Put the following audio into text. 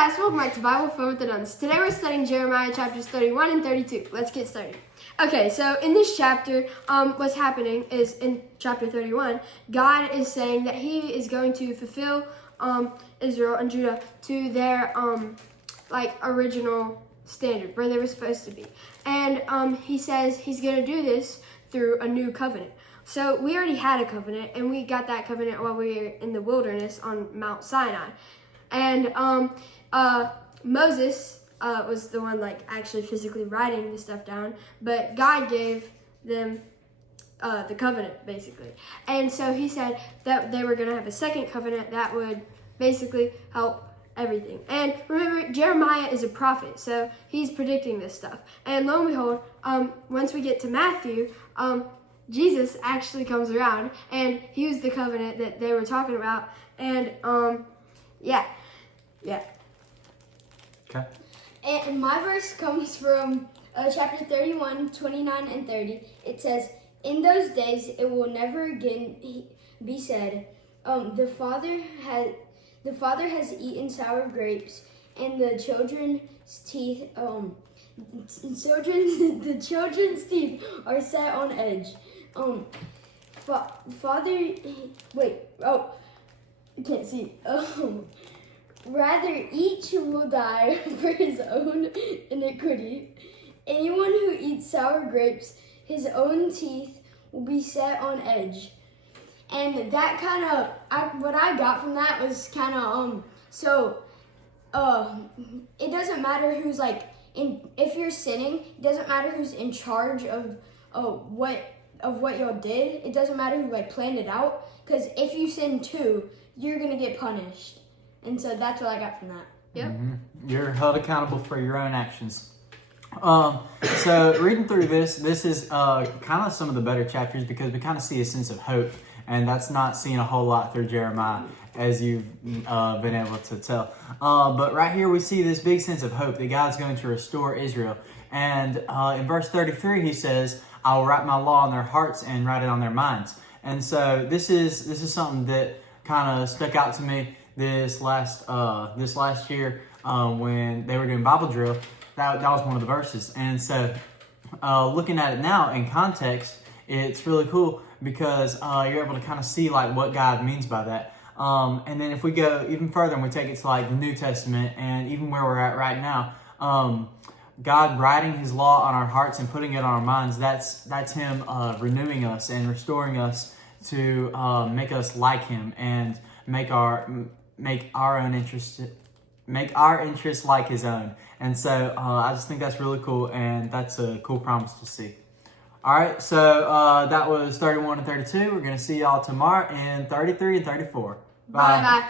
guys, welcome back to Bible Fun with the Nuns. Today we're studying Jeremiah chapters 31 and 32. Let's get started. Okay, so in this chapter, what's happening is in chapter 31, God is saying that he is going to fulfill Israel and Judah to their original standard, where they were supposed to be. And he says he's going to do this through a new covenant. So we already had a covenant, and we got that covenant while we were in the wilderness on Mount Sinai. And Moses was the one actually physically writing the stuff down, but God gave them the covenant basically. And so he said that they were going to have a second covenant that would basically help everything. And remember, Jeremiah is a prophet, so he's predicting this stuff. And lo and behold, once we get to Matthew, Jesus actually comes around, and he was the covenant that they were talking about. And yeah. Okay. And my verse comes from chapter 31, 29 and 30. It says, "In those days it will never again be said, the father has eaten sour grapes, and the children's teeth are set on edge. I can't see. Rather, each will die for his own iniquity. Anyone who eats sour grapes, his own teeth will be set on edge." And that what I got from that was it doesn't matter who's if you're sinning, it doesn't matter who's in charge of what y'all did. It doesn't matter who planned it out, because if you sin too, you're gonna get punished. And so that's what I got from that. Yep. Mm-hmm. You're held accountable for your own actions. So reading through this is kind of some of the better chapters, because we kind of see a sense of hope, and that's not seen a whole lot through Jeremiah, as you've been able to tell. But right here we see this big sense of hope that God's going to restore Israel. And in verse 33 he says, "I will write my law on their hearts and write it on their minds." And so this is something that kind of stuck out to me this last year when they were doing Bible drill. That was one of the verses. And so looking at it now in context, it's really cool, because you're able to kind of see what God means by that. And then if we go even further and we take it to the New Testament, and even where we're at right now, God writing his law on our hearts and putting it on our minds, that's him renewing us and restoring us to make us like him and make our interests like his own. And so I just think that's really cool, and that's a cool promise to see. All right, so that was 31 and 32. We're going to see y'all tomorrow in 33 and 34. Bye.